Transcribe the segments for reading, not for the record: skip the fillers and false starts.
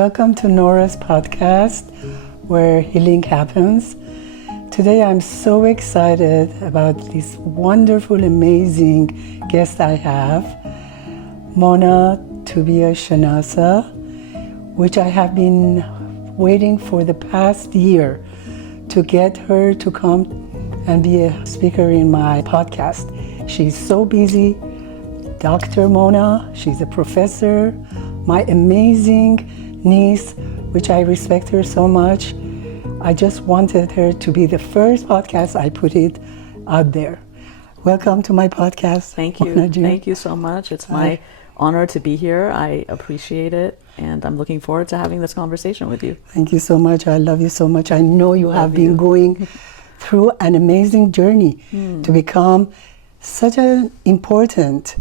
Welcome to Nora's podcast, where healing happens. Today I'm so excited about this wonderful, amazing guest I have, Mona Tubia Shanasa, which I have been waiting for the past year to get her to come and be a speaker in my podcast. She's so busy. Dr. Mona, she's a professor, my amazing niece, which I respect her so much. I just wanted her to be the first podcast I put it out there. Welcome to my podcast. Thank you. Thank you so much. It's my honor to be here. I appreciate it, and I'm looking forward to having this conversation with you. Thank you so much. I love you so much. I know you have been going through an amazing journey to become such an important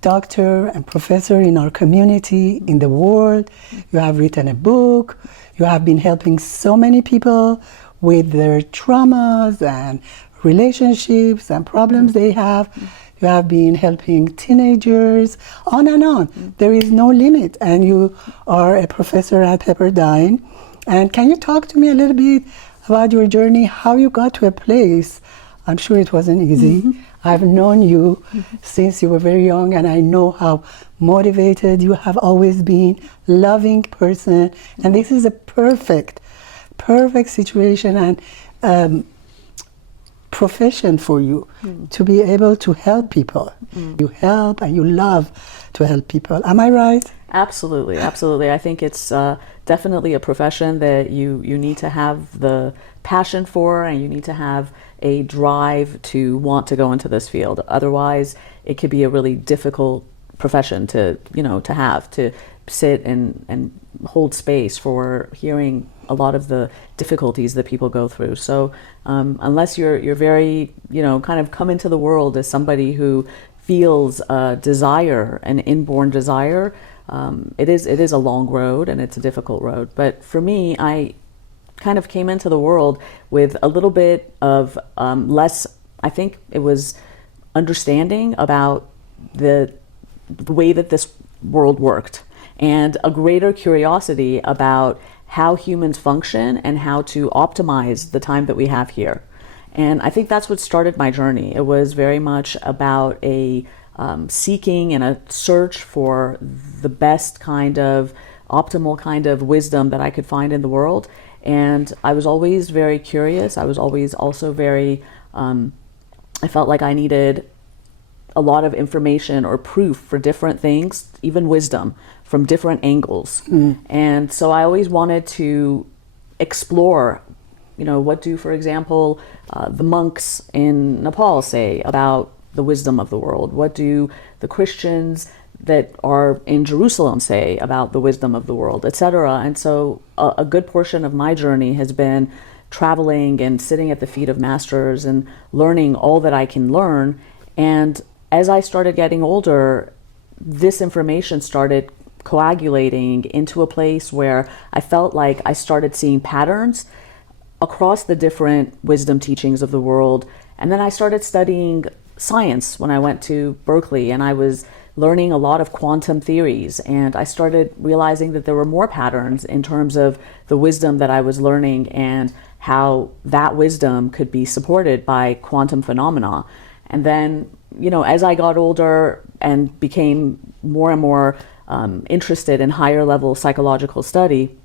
doctor and professor in our community, in the world. You have written a book. You have been helping so many people with their traumas and relationships and problems they have. You have been helping teenagers, on and on. There is no limit. And you are a professor at Pepperdine. And can you talk to me a little bit about your journey, how you got to a place? I'm sure it wasn't easy. I've known you since you were very young, and I know how motivated you have always been, loving person, and this is a perfect situation and profession for you to be able to help people. You help and you love to help people. Am I right? Absolutely. I think it's definitely a profession that you need to have the passion for, and you need to have a drive to want to go into this field. Otherwise, it could be a really difficult profession to have to sit and hold space for hearing a lot of the difficulties that people go through. So unless you're very, kind of come into the world as somebody who feels a desire, an inborn desire, it is a long road and it's a difficult road. But for me, I kind of came into the world with a little bit of less, I think it was understanding about the way that this world worked, and a greater curiosity about how humans function and how to optimize the time that we have here. And I think that's what started my journey. It was very much about a seeking and a search for the best kind of optimal kind of wisdom that I could find in the world. And I was always very curious. I was always also very, I felt like I needed a lot of information or proof for different things, even wisdom, from different angles. And so I always wanted to explore, what do, for example, the monks in Nepal say about the wisdom of the world? What do the Christians that are in Jerusalem say about the wisdom of the world, etc.? And so a good portion of my journey has been traveling and sitting at the feet of masters and learning all that I can learn. And as I started getting older, this information started coagulating into a place where I felt like I started seeing patterns across the different wisdom teachings of the world. And then I started studying science when I went to Berkeley, and I was learning a lot of quantum theories, and I started realizing that there were more patterns in terms of the wisdom that I was learning and how that wisdom could be supported by quantum phenomena. And then, as I got older and became more and more interested in higher level psychological study,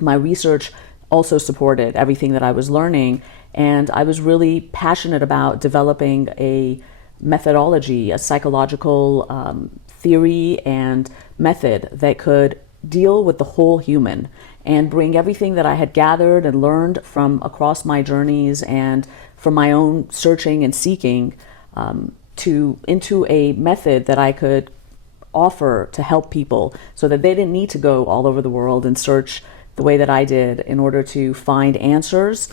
my research also supported everything that I was learning. And I was really passionate about developing a methodology, a psychological theory and method that could deal with the whole human and bring everything that I had gathered and learned from across my journeys and from my own searching and seeking into a method that I could offer to help people so that they didn't need to go all over the world and search the way that I did in order to find answers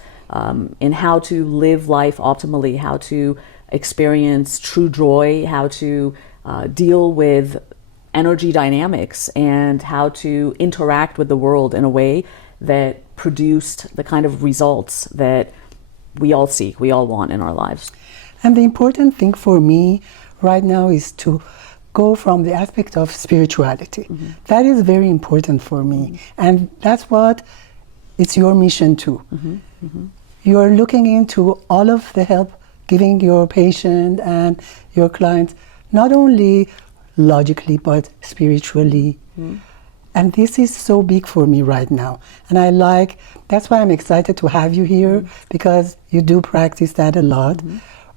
in how to live life optimally, how to experience true joy, how to deal with energy dynamics, and how to interact with the world in a way that produced the kind of results that we all seek, we all want in our lives. And the important thing for me right now is to go from the aspect of spirituality. That is very important for me. And that's what it's your mission too. You are looking into all of the help giving your patient and your clients, not only logically, but spiritually. And this is so big for me right now. And that's why I'm excited to have you here, because you do practice that a lot.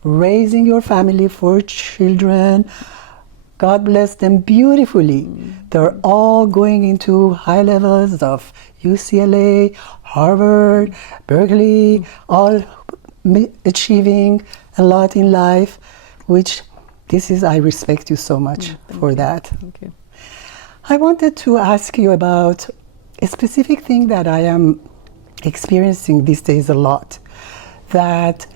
Raising your family for children, God bless them beautifully. They're all going into high levels of UCLA, Harvard, Berkeley, all achieving a lot in life, which I respect you so much for that. Thank you. I wanted to ask you about a specific thing that I am experiencing these days a lot, that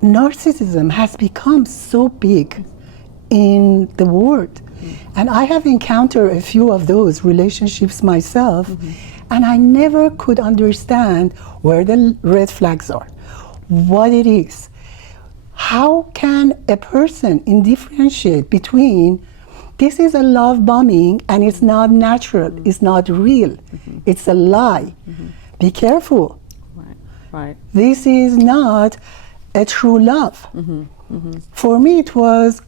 narcissism has become so big in the world. And I have encountered a few of those relationships myself, and I never could understand where the red flags are, what it is. How can a person differentiate between this is a love bombing and it's not natural, it's not real, it's a lie. Be careful. Right. This is not a true love. For me,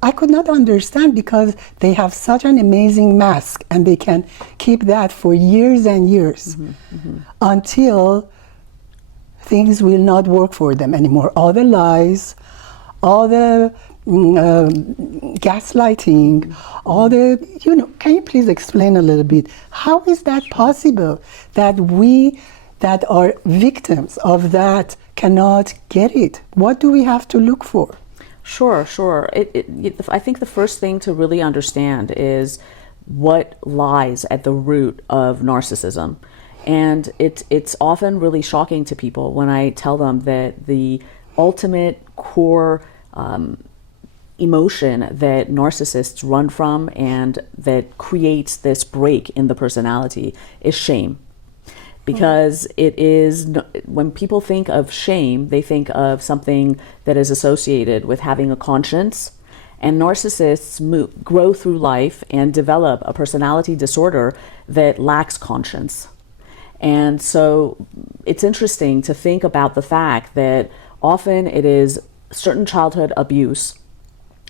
I could not understand, because they have such an amazing mask and they can keep that for years and years until things will not work for them anymore. All the lies, all the gaslighting, all the, can you please explain a little bit? How is that possible that we that are victims of that cannot get it? What do we have to look for? Sure. I think the first thing to really understand is what lies at the root of narcissism. And it's often really shocking to people when I tell them that the ultimate core emotion that narcissists run from and that creates this break in the personality is shame. Because it is, when people think of shame, they think of something that is associated with having a conscience. And narcissists grow through life and develop a personality disorder that lacks conscience. And so it's interesting to think about the fact that often it is certain childhood abuse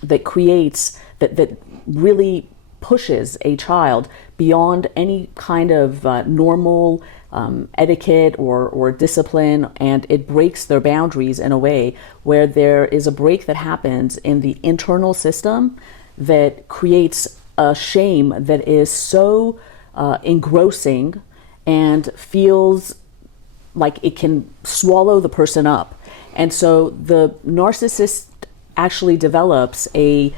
that creates, that really pushes a child beyond any kind of normal etiquette or discipline, and it breaks their boundaries in a way where there is a break that happens in the internal system that creates a shame that is so engrossing and feels like it can swallow the person up. And so the narcissist actually develops it's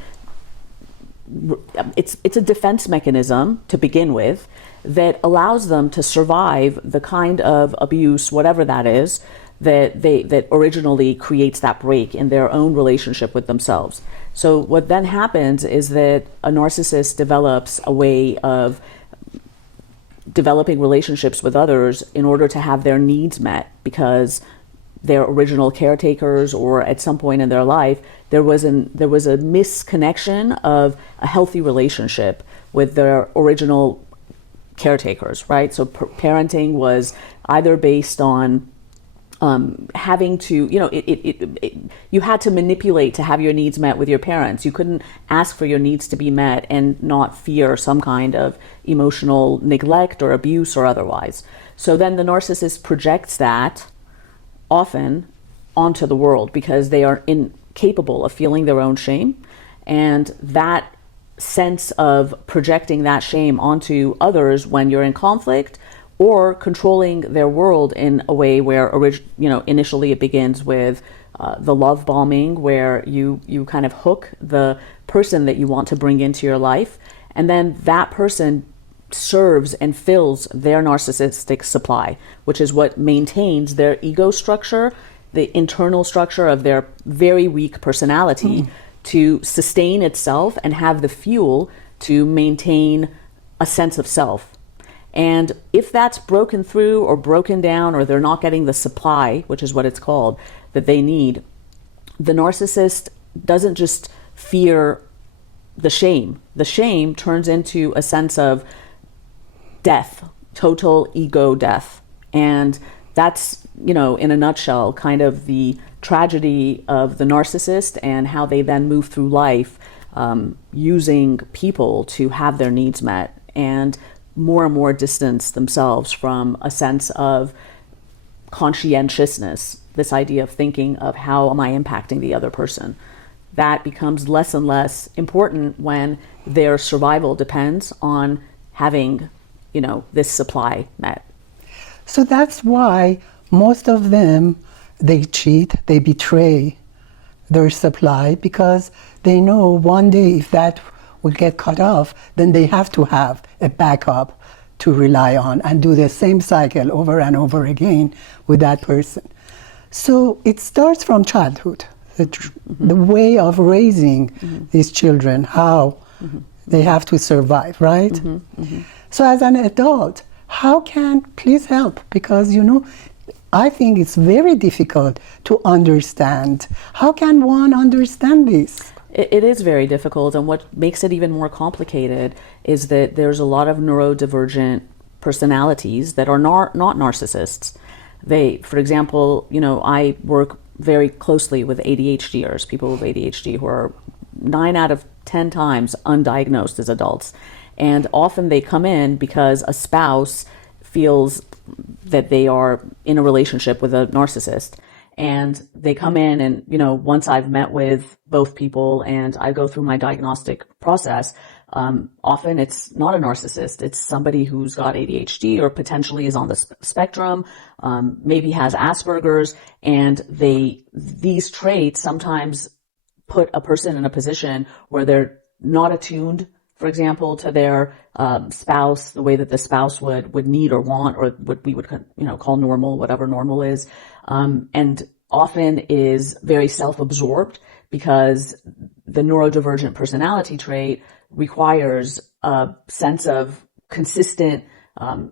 a defense mechanism to begin with that allows them to survive the kind of abuse, whatever that is, that originally creates that break in their own relationship with themselves. So what then happens is that a narcissist develops a way of developing relationships with others in order to have their needs met, because their original caretakers, or at some point in their life, there was a misconnection of a healthy relationship with their original caretakers, right? So parenting was either based on having to, you had to manipulate to have your needs met with your parents. You couldn't ask for your needs to be met and not fear some kind of emotional neglect or abuse or otherwise. So then the narcissist projects that often onto the world because they are incapable of feeling their own shame. And that sense of projecting that shame onto others when you're in conflict or controlling their world in a way where, initially it begins with the love bombing, where you kind of hook the person that you want to bring into your life, and then that person serves and fills their narcissistic supply, which is what maintains their ego structure, the internal structure of their very weak personality, to sustain itself and have the fuel to maintain a sense of self. And if that's broken through or broken down, or they're not getting the supply, which is what it's called, that they need, the narcissist doesn't just fear the shame. The shame turns into a sense of death, total ego death. And that's, in a nutshell, kind of the tragedy of the narcissist and how they then move through life using people to have their needs met, and more distance themselves from a sense of conscientiousness, this idea of thinking of how am I impacting the other person. That becomes less and less important when their survival depends on having, this supply met. So that's why most of them, they cheat, they betray their supply, because they know one day if that will get cut off, then they have to have a backup to rely on and do the same cycle over and over again with that person. So it starts from childhood, the way of raising these children, how they have to survive, right? So as an adult, how can, please help, because I think it's very difficult to understand. How can one understand this? It is very difficult, and what makes it even more complicated is that there's a lot of neurodivergent personalities that are not narcissists. For example, I work very closely with ADHDers, people with ADHD who are 9 out of 10 times undiagnosed as adults. And often they come in because a spouse feels that they are in a relationship with a narcissist. And they come in and, once I've met with both people and I go through my diagnostic process, often it's not a narcissist. It's somebody who's got ADHD or potentially is on the spectrum, maybe has Asperger's, and these traits sometimes put a person in a position where they're not attuned, for example, to their spouse, the way that the spouse would need or want, or what we would call normal, whatever normal is, and often is very self-absorbed, because the neurodivergent personality trait requires a sense of consistent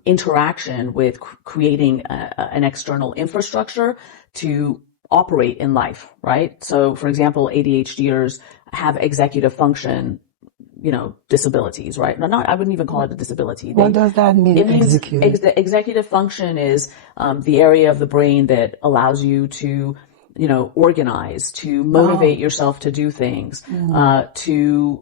interaction with creating an external infrastructure to operate in life, right? So, for example, ADHDers have executive function disabilities, right? No, I wouldn't even call it a disability. What does that mean, it means executive? Executive function is the area of the brain that allows you to, organize, to motivate yourself to do things, to,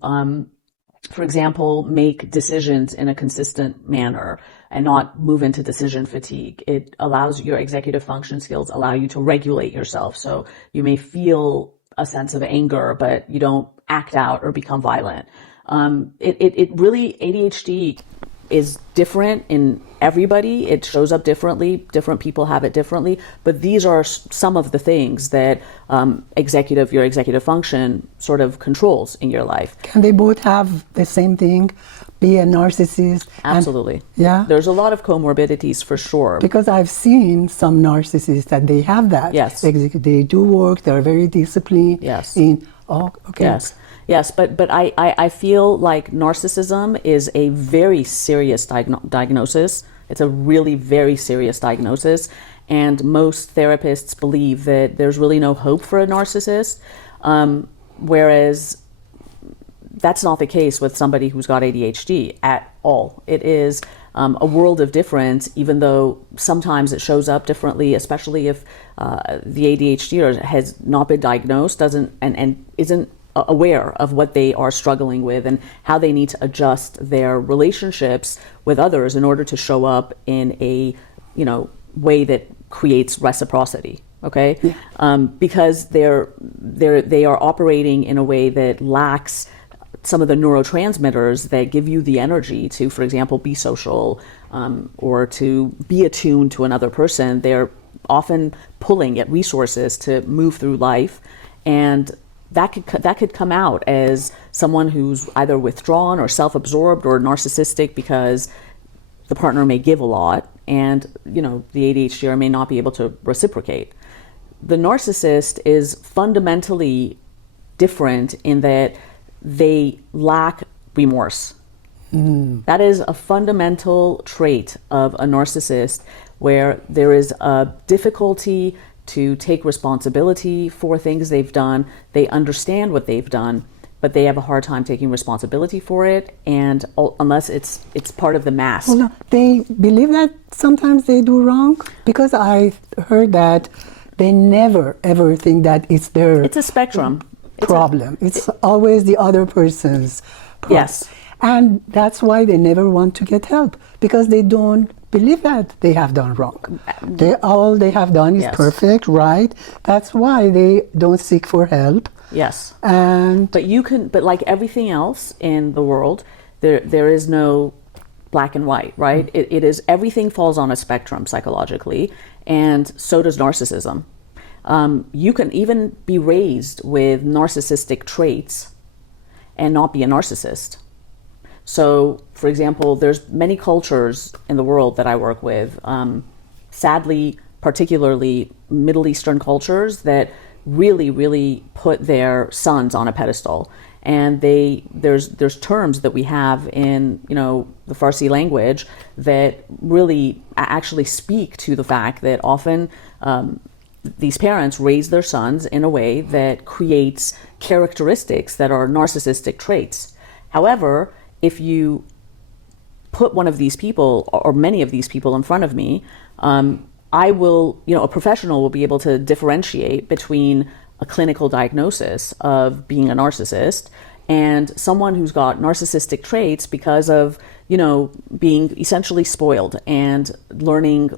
for example, make decisions in a consistent manner and not move into decision fatigue. It allows your executive function skills allow you to regulate yourself. So you may feel a sense of anger, but you don't act out or become violent. It really, ADHD is different in everybody. It shows up differently. Different people have it differently. But these are some of the things that your executive function sort of controls in your life. Can they both have the same thing, be a narcissist? Absolutely. Yeah? There's a lot of comorbidities for sure. Because I've seen some narcissists that they have that. Yes. They do work, they're very disciplined. Yes. Okay. Yes, but I feel like narcissism is a very serious diagnosis. It's a really very serious diagnosis. And most therapists believe that there's really no hope for a narcissist, whereas that's not the case with somebody who's got ADHD at all. It is a world of difference, even though sometimes it shows up differently, especially if the ADHD has not been diagnosed, and isn't aware of what they are struggling with and how they need to adjust their relationships with others in order to show up in a way that creates reciprocity. Okay, because they are operating in a way that lacks some of the neurotransmitters that give you the energy to, for example, be social or to be attuned to another person. They're often pulling at resources to move through life, and that could come out as someone who's either withdrawn or self-absorbed or narcissistic because the partner may give a lot, and the ADHDer may not be able to reciprocate. The narcissist is fundamentally different in that they lack remorse. That is a fundamental trait of a narcissist, where there is a difficulty to take responsibility for things they've done. They understand what they've done, but they have a hard time taking responsibility for it, and unless it's part of the mask. Well, no, they believe that sometimes they do wrong, because I heard that they never ever think that it's their It's a spectrum. problem. It's always the other person's problem. Yes. And that's why they never want to get help, because they don't believe that they have done wrong. All they have done is Yes. perfect, right? That's why they don't seek for help. Yes. And But like everything else in the world, there is no black and white, right? It is, everything falls on a spectrum psychologically, and so does narcissism. You can even be raised with narcissistic traits and not be a narcissist. So, for example, there's many cultures in the world that I work with, sadly, particularly Middle Eastern cultures, that really put their sons on a pedestal. And there's terms that we have in, the Farsi language that really actually speak to the fact that often these parents raise their sons in a way that creates characteristics that are narcissistic traits. However, if you put one of these people or many of these people in front of me, I will, a professional will be able to differentiate between a clinical diagnosis of being a narcissist and someone who's got narcissistic traits because of, being essentially spoiled and learning,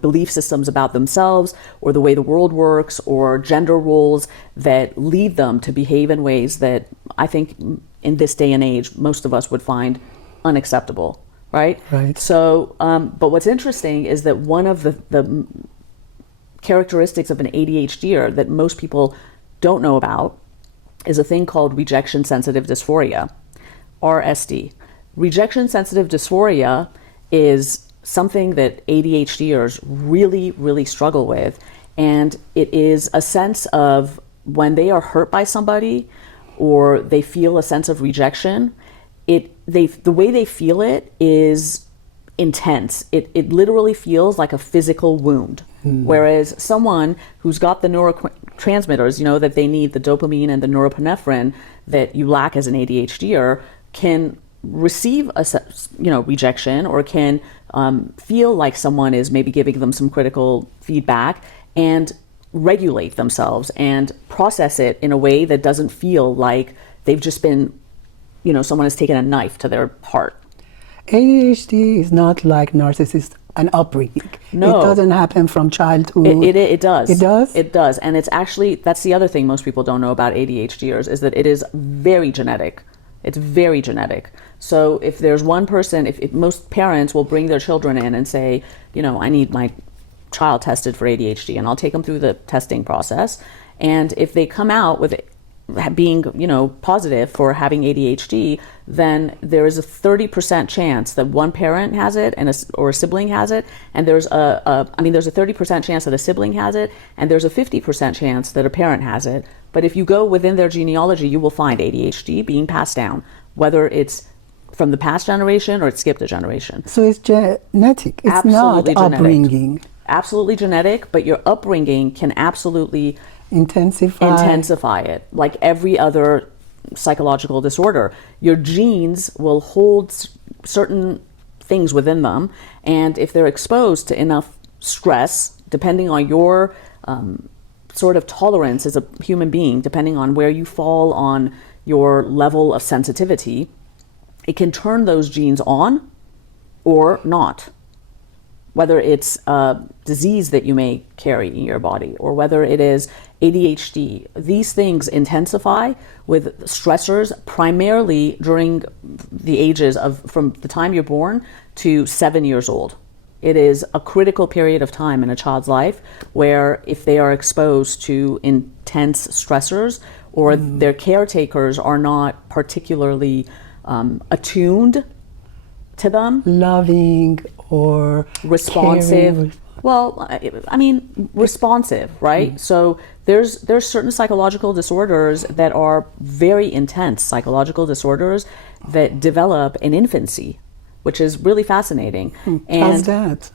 belief systems about themselves or the way the world works or gender roles that lead them to behave in ways that I think in this day and age, most of us would find unacceptable, right? Right. So, but what's interesting is that one of the characteristics of an ADHDer that most people don't know about is a thing called rejection sensitive dysphoria, RSD. Rejection sensitive dysphoria is something that ADHDers really struggle with, and it is a sense of when they are hurt by somebody or they feel a sense of rejection, the way they feel it is intense. It literally feels like a physical wound. Whereas someone who's got the neurotransmitters, that they need, the dopamine and the norepinephrine that you lack as an ADHDer, can receive rejection or can feel like someone is maybe giving them some critical feedback and regulate themselves and process it in a way that doesn't feel like they've just been, someone has taken a knife to their heart. ADHD is not like narcissist, an upbringing. No. It doesn't happen from childhood. It does. It does? It does. And it's actually, that's the other thing most people don't know about ADHDers, is that it is very genetic. It's very genetic. So if there's one person, if most parents will bring their children in and say, I need my child tested for ADHD, and I'll take them through the testing process. And if they come out with being, positive for having ADHD, then there is a 30% chance that one parent has it or a sibling has it, and there's a 30% chance that a sibling has it, and there's a 50% chance that a parent has it. But if you go within their genealogy, you will find ADHD being passed down, whether it's from the past generation or it skipped a generation. So it's genetic. It's Absolutely not genetic. upbringing. Absolutely genetic, but your upbringing can absolutely intensify it, like every other psychological disorder. Your genes will hold certain things within them, and if they're exposed to enough stress, depending on your sort of tolerance as a human being, depending on where you fall on your level of sensitivity, it can turn those genes on or not. Whether it's a disease that you may carry in your body or whether it is ADHD, these things intensify with stressors primarily during the ages of from the time you're born to 7 years old. It is a critical period of time in a child's life where if they are exposed to intense stressors or their caretakers are not particularly attuned to them, loving or responsive. caring. Well, I mean, responsive, right? So there's certain psychological disorders that are very intense psychological disorders that develop in infancy, which is really fascinating. How's that?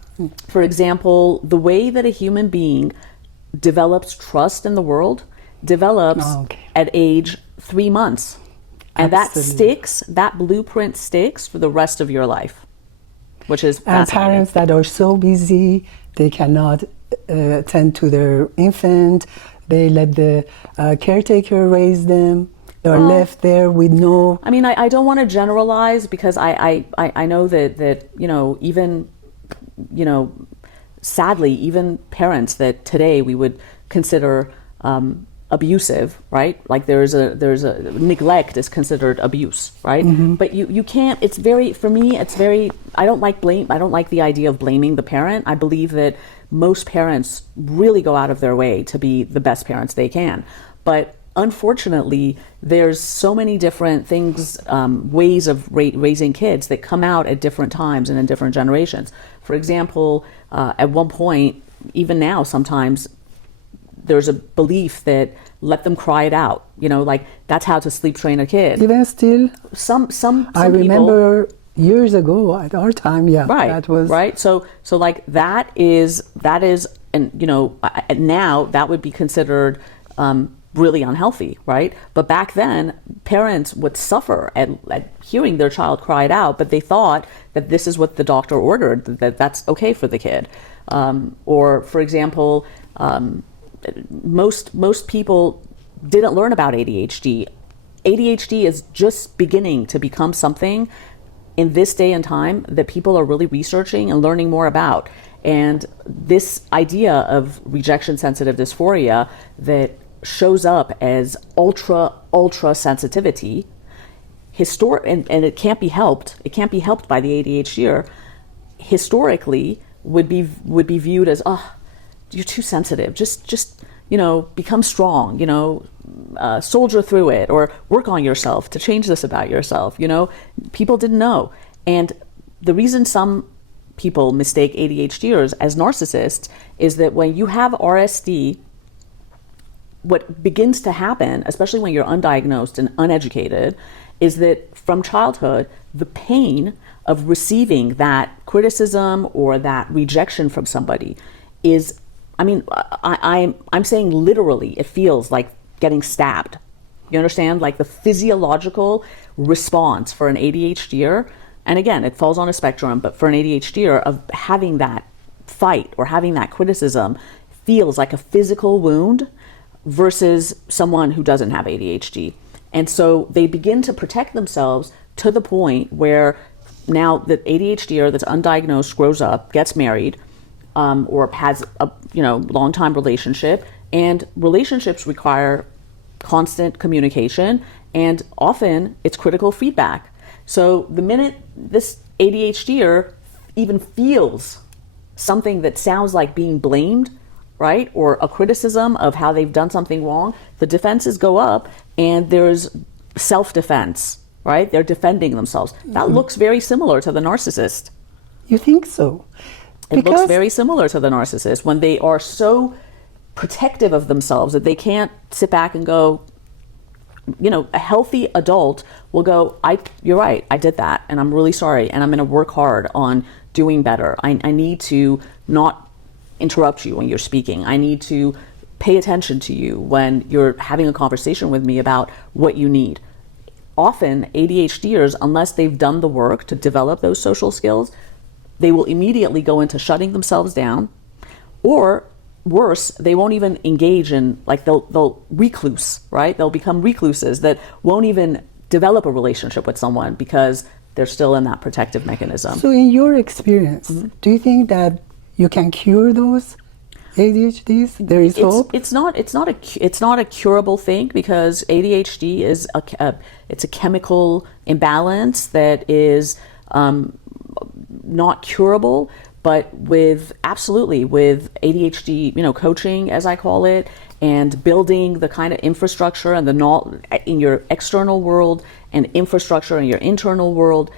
For example, the way that a human being develops trust in the world develops at age 3 months. And Absolutely. that blueprint sticks for the rest of your life, which is And fascinating. parents that are so busy, they cannot tend to their infant. They let the caretaker raise them. They're Well, left there with no. I mean, I don't want to generalize because I know that, even, sadly, even parents that today we would consider abusive, right? Like there's a neglect is considered abuse, right? But you can't, for me, I don't like blame. I don't like the idea of blaming the parent. I believe that most parents really go out of their way to be the best parents they can. But unfortunately, there's so many different things, ways of raising kids that come out at different times and in different generations. For example, at one point, even now, sometimes there's a belief that let them cry it out. Like that's how to sleep train a kid. Even still, Some I people, remember years ago at our time, yeah, right, that was right. So like that is, and now that would be considered really unhealthy, right? But back then, parents would suffer at hearing their child cry it out, but they thought that this is what the doctor ordered, that that's okay for the kid. Or, for example, most people didn't learn about ADHD. ADHD is just beginning to become something in this day and time that people are really researching and learning more about. And this idea of rejection sensitive dysphoria that shows up as ultra sensitivity, and it can't be helped. It can't be helped by the ADHDer. Historically, would be viewed as, oh, you're too sensitive. Just become strong. Soldier through it, or work on yourself to change this about yourself. People didn't know, and the reason some people mistake ADHDers as narcissists is that when you have RSD, what begins to happen, especially when you're undiagnosed and uneducated, is that from childhood, the pain of receiving that criticism or that rejection from somebody is, I'm saying literally, it feels like getting stabbed. You understand? Like the physiological response for an ADHDer, and again, it falls on a spectrum, but for an ADHDer, of having that fight or having that criticism feels like a physical wound versus someone who doesn't have ADHD. And so they begin to protect themselves to the point where now the ADHDer that's undiagnosed grows up, gets married, or has a long-time relationship, and relationships require constant communication, and often it's critical feedback. So the minute this ADHDer even feels something that sounds like being blamed, right, or a criticism of how they've done something wrong, the defenses go up, and there's self-defense, right? They're defending themselves. That looks very similar to the narcissist. You think so? It looks very similar to the narcissist when they are so protective of themselves that they can't sit back and go, a healthy adult will go, you're right, I did that, and I'm really sorry, and I'm going to work hard on doing better. I need to not interrupt you when you're speaking. I need to pay attention to you when you're having a conversation with me about what you need. Often, ADHDers, unless they've done the work to develop those social skills, they will immediately go into shutting themselves down, or worse, they won't even engage in, like they'll recluse, right? They'll become recluses that won't even develop a relationship with someone because they're still in that protective mechanism. So in your experience, do you think that you can cure those ADHDs? There is hope? It's not a curable thing, because ADHD is it's a chemical imbalance that is not curable. But with ADHD, coaching, as I call it, and building the kind of infrastructure and in your external world and infrastructure in your internal world,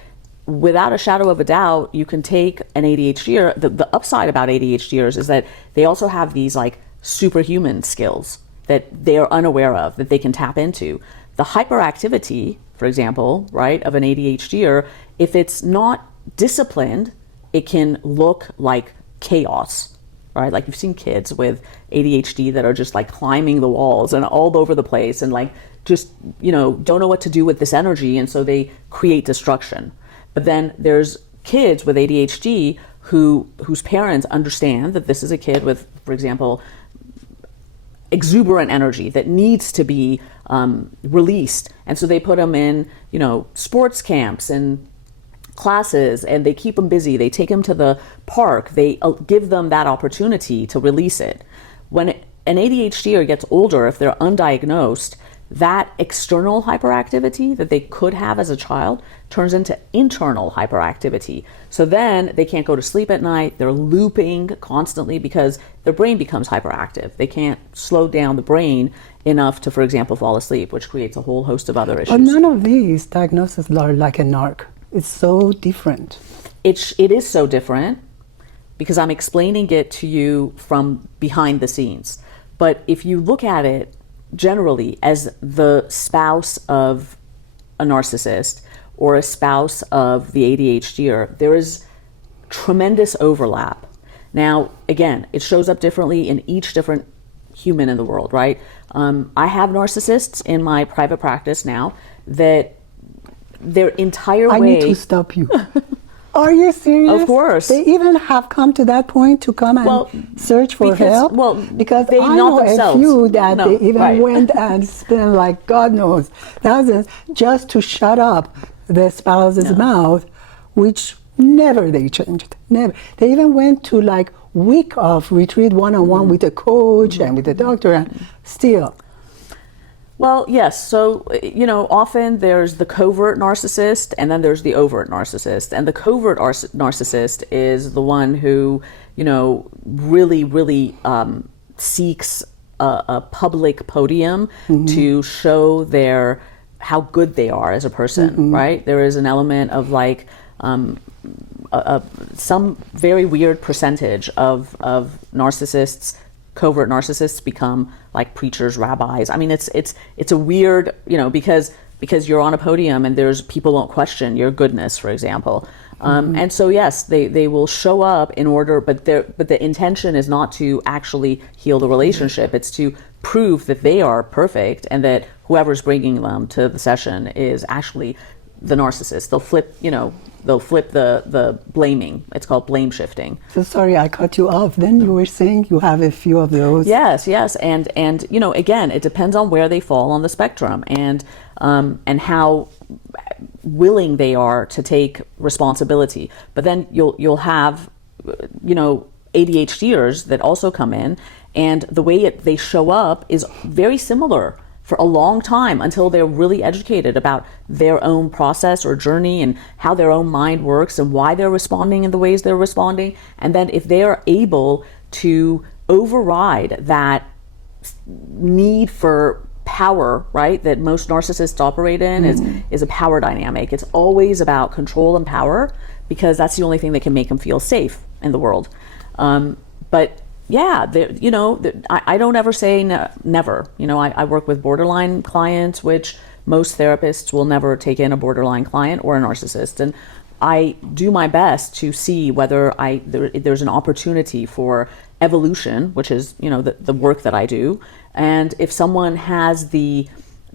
without a shadow of a doubt, you can take an ADHDer. The upside about ADHDers is that they also have these like superhuman skills that they are unaware of, that they can tap into. The hyperactivity, for example, right, of an ADHDer, if it's not disciplined, it can look like chaos, right? Like you've seen kids with ADHD that are just like climbing the walls and all over the place and like just, don't know what to do with this energy, and so they create destruction. But then there's kids with ADHD whose parents understand that this is a kid with, for example, exuberant energy that needs to be released, and so they put them in, sports camps and classes, and they keep them busy. They take them to the park. They give them that opportunity to release it. When an ADHDer gets older, if they're undiagnosed, that external hyperactivity that they could have as a child turns into internal hyperactivity. So then they can't go to sleep at night. They're looping constantly because their brain becomes hyperactive. They can't slow down the brain enough to, for example, fall asleep, which creates a whole host of other issues. But none of these diagnoses are like a narc. It's so different. It is so different because I'm explaining it to you from behind the scenes. But if you look at it generally as the spouse of a narcissist or a spouse of the ADHDer, there is tremendous overlap. Now, again, it shows up differently in each different human in the world, right? I have narcissists in my private practice now that their entire way... I need to stop you. Are you serious? Of course. They even have come to that point to come and search for help? Because they I know know themselves. a few that they even right. went and spent, like, God knows, thousands just to shut up the spouse's mouth, which never they changed. Never. They even went to, like, week of retreat one-on-one with a coach and with a doctor, and still. Well, yes. So, often there's the covert narcissist and then there's the overt narcissist. And the covert narcissist is the one who, really, really seeks a public podium to show how good they are as a person, right? There is an element of like some very weird percentage of narcissists, covert narcissists, become like preachers, rabbis. I mean, it's a weird, because you're on a podium and there's people don't question your goodness, for example. And so yes, they will show up in order, but the intention is not to actually heal the relationship. It's to prove that they are perfect and that whoever's bringing them to the session is actually the narcissist. They'll flip the blaming. It's called blame shifting. So sorry, I cut you off. Then you were saying you have a few of those. Yes. And again, it depends on where they fall on the spectrum and how willing they are to take responsibility. But then you'll have, ADHDers that also come in, and the way they show up is very similar for a long time until they're really educated about their own process or journey and how their own mind works and why they're responding in the ways they're responding. And then if they are able to override that need for power, right, that most narcissists operate in, is a power dynamic. It's always about control and power because that's the only thing that can make them feel safe in the world. But yeah, I don't ever say never. I work with borderline clients, which most therapists will never take in a borderline client or a narcissist. And I do my best to see whether there's an opportunity for evolution, which is, the work that I do. And if someone has the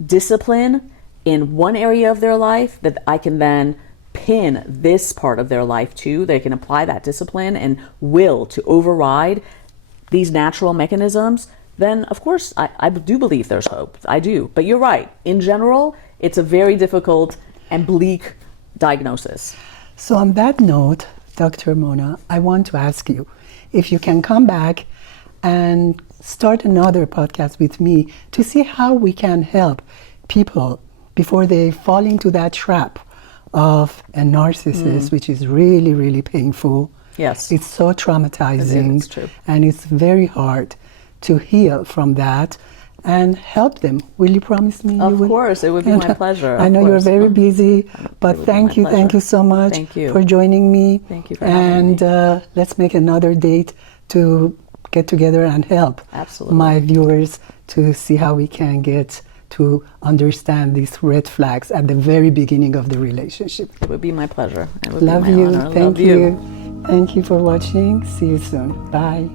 discipline in one area of their life that I can then pin this part of their life to, they can apply that discipline and will to override these natural mechanisms, then of course I do believe there's hope. I do. But you're right. In general, it's a very difficult and bleak diagnosis. So on that note, Dr. Mona, I want to ask you if you can come back and start another podcast with me to see how we can help people before they fall into that trap of a narcissist, which is really, really painful. Yes. It's so traumatizing. It's true. And it's very hard to heal from that and help them. Will you promise me? Of course, it would be my pleasure. I know you're very busy, but thank you so much for joining me. Thank you for having me. And let's make another date to get together and help my viewers to see how we can get to understand these red flags at the very beginning of the relationship. It would be my pleasure. It would Love be my you. honor. Thank you. Thank you for watching. See you soon. Bye.